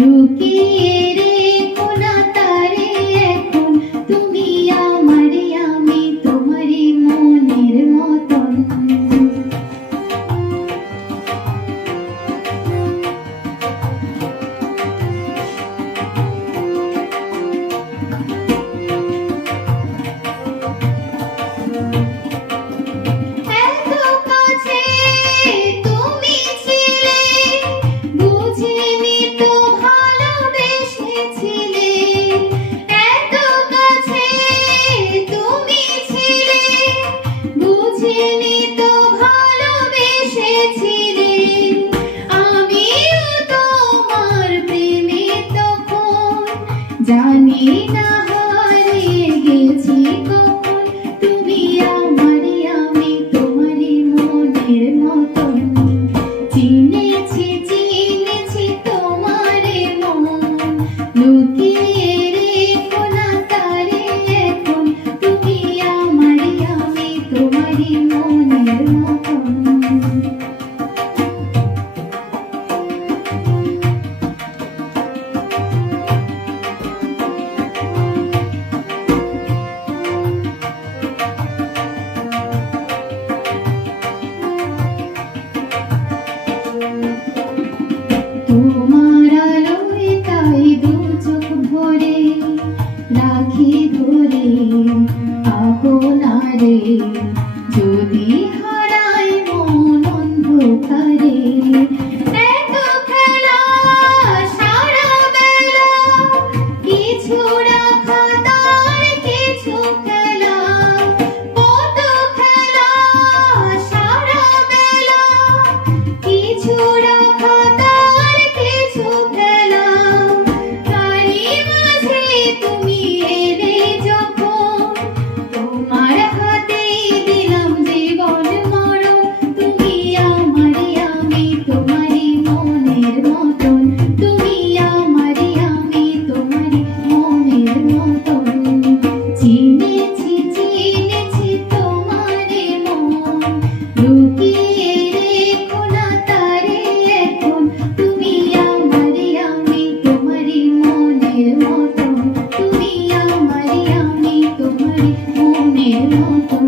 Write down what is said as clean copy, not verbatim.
লুকিয়ে রেখো না তারে এখন, তুমি আমারে আমি তোমারই মনের মতন। জানি না হারিয়ে গেছি কখন, তুমি আমারে আমি তোমারই মনের মতন। চিনেছি চিনেছি তোমারে মন, লুকিয়ে রেখো না তারে এখন, তুমি আমারে আমি তোমারই মনের মতন। তোমার আলোয় তাই দু চোখ ভরে রাখি ধরে আপনারে, যদি হারাই মন অন্ধকারে। এত খেলা সারা বেলা, কিছু রাখা তার কিছু খেলা, কত খেলা সারা বেলা, কিছু রাখা তুমি আমারে আমি তোমারই মনের মতন।